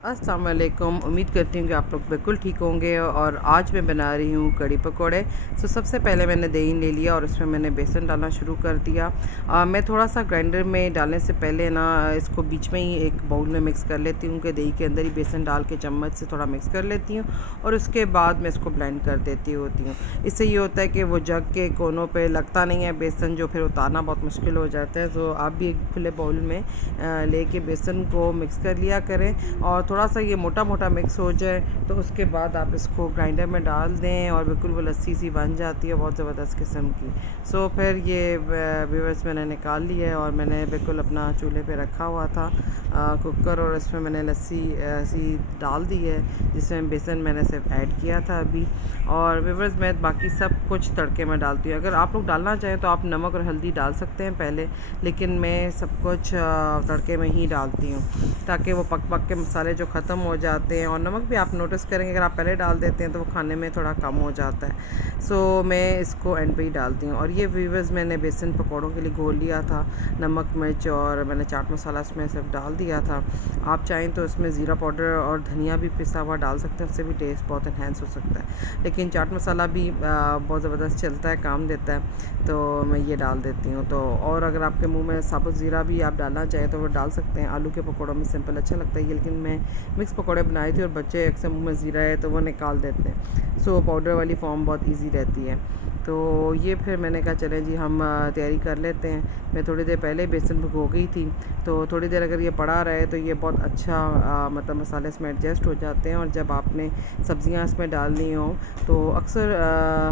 अस्सलाम वालेकुम। उम्मीद करती हूँ कि आप लोग बिल्कुल ठीक होंगे। और आज मैं बना रही हूँ कड़ी पकोड़े। सबसे पहले मैंने दही ले लिया और उसमें मैंने बेसन डालना शुरू कर दिया। मैं थोड़ा सा ग्राइंडर में डालने से पहले ना इसको बीच में ही एक बाउल में मिक्स कर लेती हूँ कि दही के अंदर ही बेसन डाल के चम्मच से थोड़ा मिक्स कर लेती हूँ और उसके बाद मैं इसको ब्लेंड कर देती होती हूँ। इससे ये होता है कि वो जग के कोनों पर लगता नहीं है बेसन, जो फिर उतारना बहुत मुश्किल हो जाता है। तो आप भी एक खुले बाउल में लेके बेसन को मिक्स कर लिया करें और थोड़ा सा ये मोटा मोटा मिक्स हो जाए तो उसके बाद आप इसको ग्राइंडर में डाल दें और बिल्कुल वो लस्सी सी बन जाती है, बहुत ज़बरदस्त किस्म की। फिर ये व्यूअर्स मैंने निकाल लिया है और मैंने बिल्कुल अपना चूल्हे पे रखा हुआ था कुकर, और इसमें मैंने लस्सी सी डाल दी है जिसमें बेसन मैंने सिर्फ ऐड किया था अभी। और व्यूअर्स मैं बाकी सब कुछ तड़के में डालती हूँ। अगर आप लोग डालना चाहें तो आप नमक और हल्दी डाल सकते हैं पहले, लेकिन मैं सब कुछ तड़के में ही डालती हूँ ताकि वो पक पक के मसाले जो ख़त्म हो जाते हैं। और नमक भी आप नोटिस करेंगे अगर आप पहले डाल देते हैं तो वो खाने में थोड़ा कम हो जाता है। मैं इसको एंड पे ही डालती हूँ। और ये व्यूअर्स मैंने बेसन पकौड़ों के लिए घोल लिया था, नमक मिर्च और मैंने चाट मसाला इसमें सिर्फ डाल दिया था। आप चाहें तो इसमें ज़ीरा पाउडर और धनिया भी पिसा हुआ डाल सकते हैं, उससे भी टेस्ट बहुत इन्हेंस हो सकता है। लेकिन चाट मसाला भी बहुत ज़बरदस्त चलता है, काम देता है, तो मैं ये डाल देती हूँ। और अगर आपके मुंह में साबुत ज़ीरा भी आप डालना चाहें तो वो डाल सकते हैं। आलू के पकौड़ों में सिंपल अच्छा लगता है ये, लेकिन मैं मिक्स पकौड़े बनाए थे और बच्चे अक्सर मुंह में ज़ीरा है तो वो निकाल देते हैं। पाउडर वाली फॉर्म बहुत ईजी रहती है। तो ये फिर मैंने कहा चलें जी हम तैयारी कर लेते हैं। मैं थोड़ी देर पहले बेसन भिगो गई थी, तो थोड़ी देर अगर ये पड़ा रहे तो ये बहुत अच्छा मतलब मसाले इसमें एडजस्ट हो जाते हैं। और जब आपने सब्ज़ियाँ इसमें डालनी हो तो अक्सर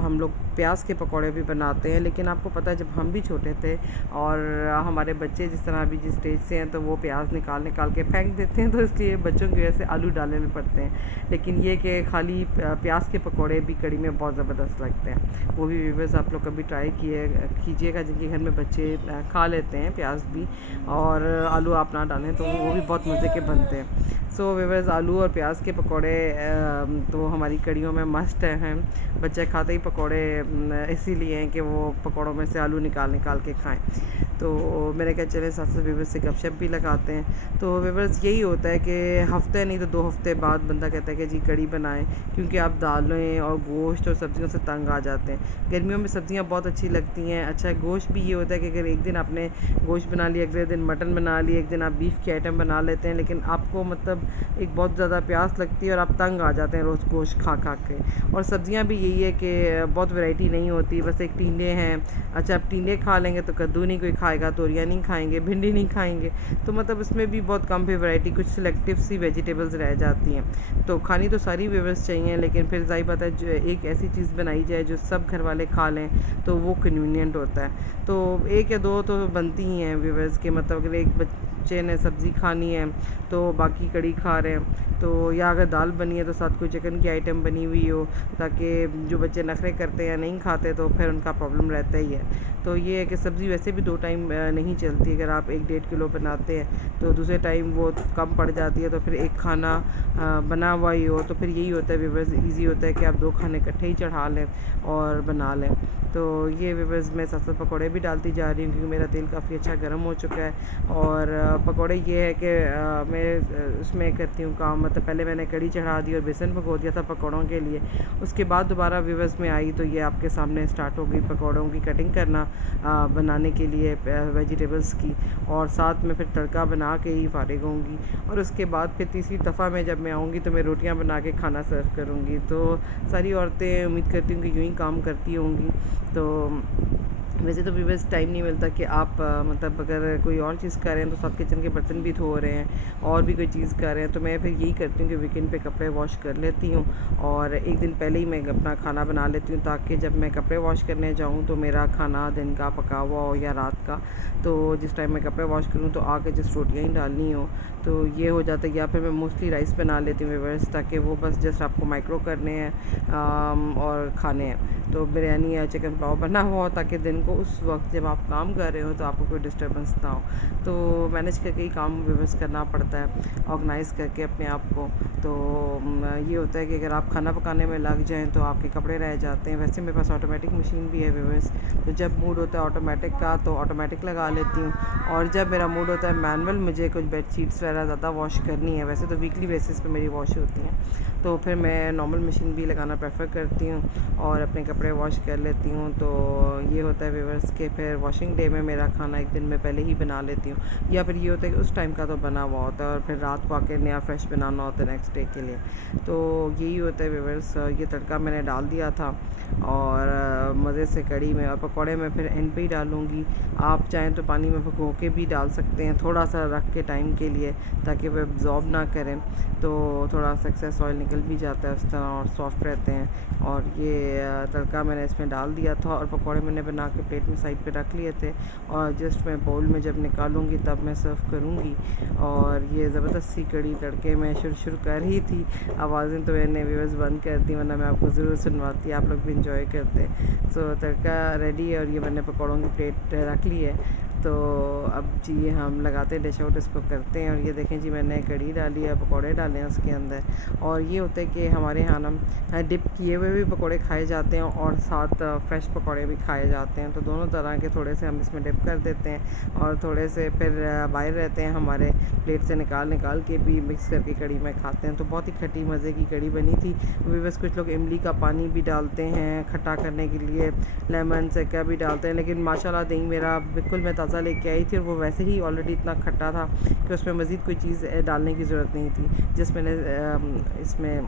हम लोग प्याज के पकौड़े भी बनाते हैं, लेकिन आपको पता है जब हम भी छोटे थे और हमारे बच्चे जिस तरह अभी जिस स्टेज से हैं तो वो प्याज निकाल निकाल के फेंक देते हैं, तो इसलिए बच्चों की वजह से आलू डालने में पड़ते हैं। लेकिन ये कि खाली प्याज के पकौड़े भी कड़ी में बहुत ज़बरदस्त लगते हैं। वो भी व्यूअर्स आप लोग कभी ट्राई कीजिएगा जिनके घर में बच्चे खा लेते हैं प्याज भी, और आलू आप ना डालें तो वो भी बहुत मज़े के बनते हैं। व्यूअर्स आलू और प्याज के पकौड़े तो हमारी कड़ियों में मस्ट हैं। बच्चे खाते ही पकौड़े इसीलिए हैं कि वो पकौड़ों में से आलू निकाल निकाल के खाएं। तो मैंने कहा चले साथ साथ व्यूअर्स से गपशप भी लगाते हैं। तो व्यूअर्स यही होता है कि हफ़्ते नहीं तो 2 हफ़्ते बाद बंदा कहता है कि जी कड़ी बनाएं, क्योंकि आप दालें और गोश्त और सब्ज़ियों से तंग आ जाते हैं। गर्मियों में सब्ज़ियाँ बहुत अच्छी लगती हैं। अच्छा गोश्त भी ये होता है कि अगर एक दिन आपने गोश्त बना लिया, अगले दिन मटन बना लिया, एक दिन आप बीफ के आइटम बना लेते हैं, लेकिन आपको मतलब एक बहुत ज़्यादा प्यास लगती है और आप तंग आ जाते हैं रोज़ गोश्त खा खा के। और सब्ज़ियाँ भी यही है कि बहुत वैरायटी नहीं होती, बस एक टिंडे हैं। अच्छा आप टिंडे खा लेंगे तो कद्दू नहीं कोई खाएगा, तोरियाँ नहीं खाएंगे, भिंडी नहीं खाएंगे, तो मतलब इसमें भी बहुत कम पे वैरायटी, कुछ सिलेक्टिव सी वेजिटेबल्स रह जाती हैं। तो खानी तो सारी व्यूअर्स चाहिए, लेकिन फिर ज़ाहिर बात है जो एक ऐसी चीज़ बनाई जाए जो सब घर वाले खा लें तो वो कन्वीनियंट होता है। तो 1 या 2 तो बनती ही हैं व्यूअर्स के, मतलब अगर एक बच्चे ने सब्ज़ी खानी है तो बाकी कड़ी खा रहे हैं, तो या अगर दाल बनी है तो साथ कोई चिकन की आइटम बनी हुई हो, ताकि जो बच्चे नखरे करते हैं या नहीं खाते तो फिर उनका प्रॉब्लम रहता ही है। तो ये है कि सब्ज़ी वैसे भी 2 टाइम नहीं चलती। अगर आप 1-1.5 किलो बनाते हैं तो दूसरे टाइम वो कम पड़ जाती है, तो फिर एक खाना बना हुआ ही हो तो फिर यही होता है व्यूअर्स, ईज़ी होता है कि आप 2 खाने इकट्ठे ही चढ़ा लें और बना लें। तो ये व्यूअर्स मैं साथ साथ पकौड़े भी डालती जा रही हूँ क्योंकि मेरा तेल काफ़ी अच्छा गर्म हो चुका है। और पकौड़े ये है कि मैं उसमें करती हूँ काम, मतलब पहले मैंने कड़ी चढ़ा दी और बेसन भिगो दिया था पकौड़ों के लिए, उसके बाद दोबारा व्यूअर्स में आई तो ये आपके सामने स्टार्ट हो गई पकौड़ों की कटिंग करना बनाने के लिए वेजिटेबल्स की, और साथ में फिर तड़का बना के ही फारिग होंगी। और उसके बाद फिर तीसरी दफ़ा में जब मैं आऊँगी तो मैं रोटियां बना के खाना सर्व करूँगी। तो सारी औरतें उम्मीद करती हूँ कि यूँ ही काम करती होंगी। तो वैसे तो व्यूअर्स टाइम नहीं मिलता कि आप मतलब अगर कोई और चीज़ कर रहे हैं तो साथ किचन के बर्तन भी धो रहे हैं और भी कोई चीज़ कर रहे हैं, तो मैं फिर यही करती हूँ कि वीकेंड पे कपड़े वॉश कर लेती हूँ और एक दिन पहले ही मैं अपना खाना बना लेती हूँ, ताकि जब मैं कपड़े वॉश करने जाऊँ तो मेरा खाना दिन का पका हुआ हो या रात का, तो जिस टाइम मैं कपड़े वॉश करूँ तो आके जस्ट रोटियाँ ही डालनी हो तो ये हो जाता है। या फिर मैं मोस्टली राइस बना लेती हूँ व्यूअर्स, ताकि वो बस जस्ट आपको माइक्रो करने हैं और खाने हैं। तो बिरयानी या चिकन पुलाव बना हुआ हो ताकि दिन आपको उस वक्त जब आप काम कर रहे हो तो आपको कोई डिस्टर्बेंस ना हो। तो मैनेज करके ही काम व्यवस्थित करना पड़ता है, ऑर्गेनाइज़ करके अपने आप को। तो ये होता है कि अगर आप खाना पकाने में लग जाएँ तो आपके कपड़े रह जाते हैं। वैसे मेरे पास ऑटोमेटिक मशीन भी है व्यूअर्स, तो जब मूड होता है ऑटोमेटिक का तो ऑटोमेटिक लगा लेती हूँ, और जब मेरा मूड होता है मैनुअल, मुझे कुछ बेडशीट्स वगैरह ज़्यादा वॉश करनी है, वैसे तो वीकली बेसिस पे मेरी वॉश होती हैं, तो फिर मैं नॉर्मल मशीन भी लगाना प्रेफर करती हूँ और अपने कपड़े वॉश कर लेती हूँ। तो ये होता है व्यूअर्स के फिर वॉशिंग डे में मेरा खाना एक दिन में पहले ही बना लेती हूँ, या फिर ये होता है कि उस टाइम का तो बना हुआ होता है और फिर रात को आके नया फ्रेश बनाना होता है नेक्स्ट डे के लिए। तो यही होता है व्यूअर्स। ये तड़का मैंने डाल दिया था और मज़े से कड़ी में, और पकौड़े में फिर एंड पे ही डालूँगी। आप चाहें तो पानी में भिगो के भी डाल सकते हैं, थोड़ा सा रख के टाइम के लिए, ताकि वह एब्जॉर्ब ना करें, तो थोड़ा सा एक्सेस ऑयल निकल भी जाता है उस तरह और सॉफ्ट रहते हैं। और ये तड़का मैंने इसमें डाल दिया था और पकौड़े मैंने बना के प्लेट में साइड पे रख लिए थे, और जस्ट मैं बाउल में जब निकालूंगी तब मैं सर्व करूंगी। और ये ज़बरदस्त सी कड़ी तड़के में शुरू कर ही थी, आवाज़ें तो मैंने व्यूअर्स बंद कर दी, वरना मैं आपको ज़रूर सुनवाती, आप लोग भी इंजॉय करते। सो तड़का रेडी है और ये मैंने पकौड़ों की प्लेट रख ली है। तो अब जी हम लगाते हैं डिश आउट, इसको करते हैं। और ये देखें जी, मैंने कड़ी डाली है, पकौड़े डाले हैं उसके अंदर। और ये होता है कि हमारे यहाँ ना डिप किए हुए भी पकौड़े खाए जाते हैं और साथ फ्रेश पकौड़े भी खाए जाते हैं, तो दोनों तरह के थोड़े से हम इसमें डिप कर देते हैं, और थोड़े से फिर बाहर रहते हैं हमारे प्लेट से निकाल के भी मिक्स करके कड़ी में खाते हैं। तो बहुत ही खट्टी मज़े की कड़ी बनी थी। अभी बस कुछ लोग इमली का पानी भी डालते हैं खट्टा करने के लिए, लेमन से क्या भी डालते हैं, लेकिन माशाल्लाह दही मेरा बिल्कुल मैं ताज़ा लेके आई थी और वो वैसे ही ऑलरेडी इतना खट्टा था कि उसमें मज़ीद कोई चीज़ डालने की ज़रूरत नहीं थी, जिस मैंने इसमें